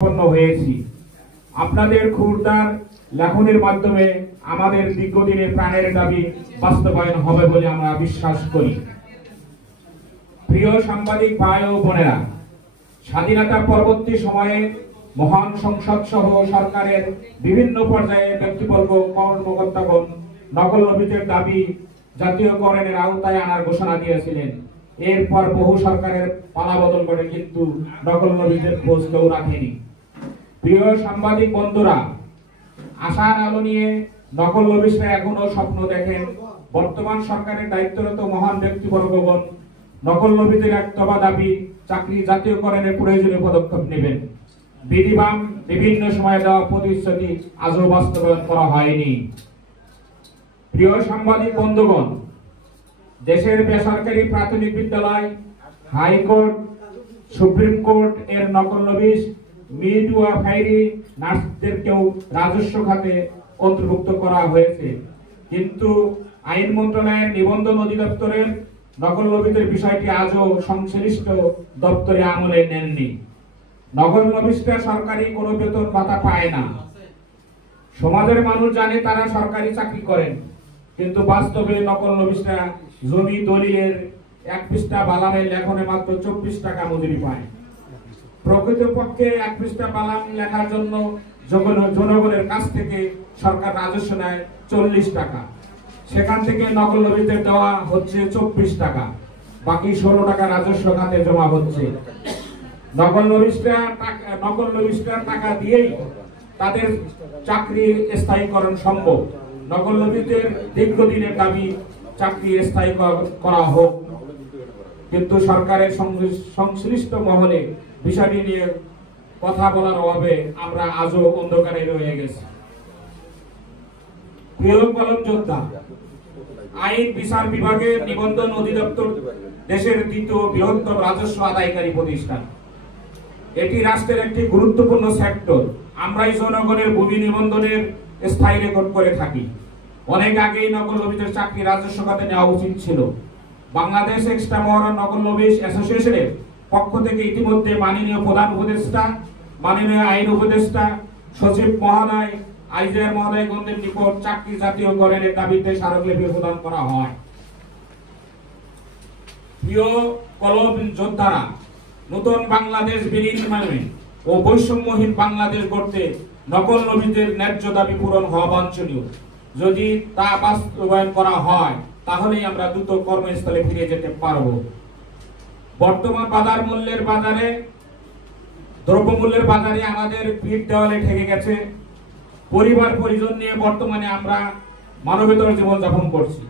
সম্পন্ন হয়েছি। আপনাদের ক্ষুরদার লেখনের মাধ্যমে আমাদের দীর্ঘদিনের প্রাণের দাবি বাস্তবায়ন হবে বলে আমরা বিশ্বাস করি। প্রিয় সাংবাদিক ভাই ও বোনেরা, স্বাধীনতা পরবর্তী সময়ে মহান সংসদ সহ সরকারের বিভিন্ন পর্যায়ে ব্যক্তিবর্গ কর্মকর্তাগণ নকল নবীদের দাবি জাতীয়করণের আওতায় আনার ঘোষণা দিয়েছিলেন। এরপর বহু সরকারের পালাবদল করে কিন্তু নকল নবীদের খোঁজ কেউ রাখেনি। প্রিয় সাংবাদিক বন্ধুরা, আশার আলো নিয়ে নকল নবীরা এখনো স্বপ্ন দেখেন। বর্তমান সরকারের দায়িত্বরত মহান ব্যক্তিবর্গগণ নকল নবীদের এক দফা দাবি চাকরি জাতীয়করণের প্রয়োজনীয় পদক্ষেপ নেবেন। বিধিবাম বিভিন্ন সময় দেওয়া প্রতিশ্রুতি আজও বাস্তবায়ন করা হয়নি। প্রিয় সাংবাদিক বন্ধুগণ, দেশের বেসরকারি প্রাথমিক বিদ্যালয়, হাইকোর্ট, সুপ্রিম কোর্ট এর নকল নবিশ, মিডওয়াইফারি নার্সদেরকেও রাজস্ব খাতে অন্তর্ভুক্ত করা হয়েছে, কিন্তু আইন মন্ত্রণালয়ের নিবন্ধন অধিদপ্তরের নকল নবীদের বিষয়টি আজও সংশ্লিষ্ট দপ্তরে আমলে নেননি। নকল নবিশরা সরকারি কোনো বেতন ভাতা পায় না। সমাজের মানুষ জানে তারা সরকারি চাকরি করেন, কিন্তু বাস্তবে নকল নবিশরা জমি দলিলের 1 পৃষ্ঠা বালামের লেখনে মাত্র 24 টাকা মজুরি পায়। প্রকৃতপক্ষে 1 পৃষ্ঠা বালাম লেখার জন্য জনগণের কাছ থেকে সরকার রাজস্ব নেয় 40 টাকা। সেখান থেকে নকল নবীদের দেওয়া হচ্ছে 24 টাকা, বাকি 16 টাকা রাজস্ব খাতে জমা হচ্ছে। নকল নবিশরা টাকা দিয়েই তাদের চাকরি স্থায়ীকরণ সম্ভব। নকল নবীদের দীর্ঘদিনের দাবি চাকরি স্থায়ী করা হোক, কিন্তু সরকারের সংশ্লিষ্ট মহলে বিষয়টি নিয়ে কথা বলার অভাবে আমরা আজও অন্ধকারে রয়ে গেছি। প্রিয় কলম যোদ্ধা, আইন বিচার বিভাগের নিবন্ধন অধিদপ্তর দেশের দ্বিতীয় বৃহত্তম রাজস্ব আদায়কারী প্রতিষ্ঠান। এটি রাষ্ট্রের একটি গুরুত্বপূর্ণ সেক্টর। আমরাই জনগণের ভূমি নিবন্ধনের স্থায়ী রেকর্ড করে থাকি। অনেক আগেই নকল নবীদের চাকরি রাজস্ব খাতে নেওয়া উচিত ছিল। বাংলাদেশ এক্সট্রা মহারণ নকল নবিশ অ্যাসোসিয়েশনের পক্ষ থেকে ইতিমধ্যে মাননীয় প্রধান উপদেষ্টা, মাননীয় আইন উপদেষ্টা, সচিব মহোদয়, আইজিআর মহোদয়গণের নিকট চাকরি জাতীয়করণের দাবিতে স্মারকলিপি প্রদান করা হয়। প্রিয় কলম যোদ্ধারা, নতুন বাংলাদেশ বিনির্মাণে ও বৈষম্যহীন বাংলাদেশ গড়তে নকল নবীদের ন্যায্য দাবি পূরণ হওয়া বাঞ্ছনীয়। যদি তা বাস্তবায়ন করা হয়, তাহলেই আমরা দ্রুত কর্মস্থলে ফিরে যেতে পারব। বর্তমান দ্রব্যমূল্যের বাজারে আমাদের পিঠ দেওয়ালে ঠেকে গেছে। পরিবার পরিজন নিয়ে বর্তমানে আমরা মানবেতর জীবন যাপন করছি।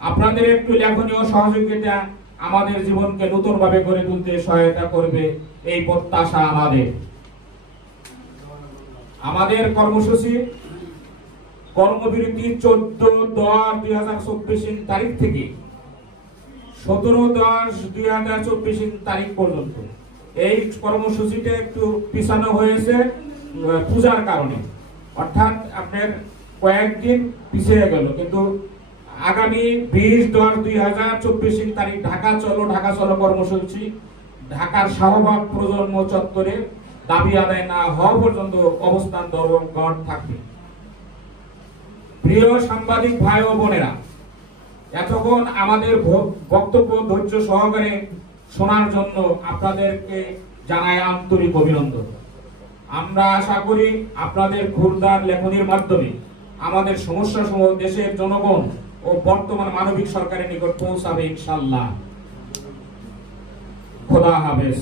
আপনাদের একটু লেখনীয় সহযোগিতা আমাদের জীবনকে নতুন ভাবে গড়ে তুলতে সহায়তা করবে, এই প্রত্যাশা আমাদের কর্মসূচি কর্মবিরতি 14/10/2024 তারিখ থেকে 17/10/2024 তারিখ পর্যন্ত। এই কর্মসূচিটা একটু পিছানো হয়েছে পূজার কারণে, অর্থাৎ আপনার কয়েকদিন পিছিয়ে গেল, কিন্তু আগামী 20/10/2024 তারিখ ঢাকা চলো কর্মসূচি ঢাকার শাহবাগ প্রজন্ম চত্বরে দাবি আদায় না হওয়া পর্যন্ত অবস্থান ধর্মঘট থাকবে। প্রিয় সাংবাদিক ভাই ও বোনেরা, এতক্ষণ আমাদের বক্তব্য ধৈর্য সহকারে শোনার জন্য আপনাদেরকে জানাই আন্তরিক অভিনন্দন। আমরা আশা করি আপনাদের ক্ষুরদার লেখনির মাধ্যমে আমাদের সমস্যা সমূহ দেশের জনগণ ও বর্তমান মানবিক সরকারের নিকট পৌঁছাবে ইনশাআল্লাহ। খোদা হাফেজ।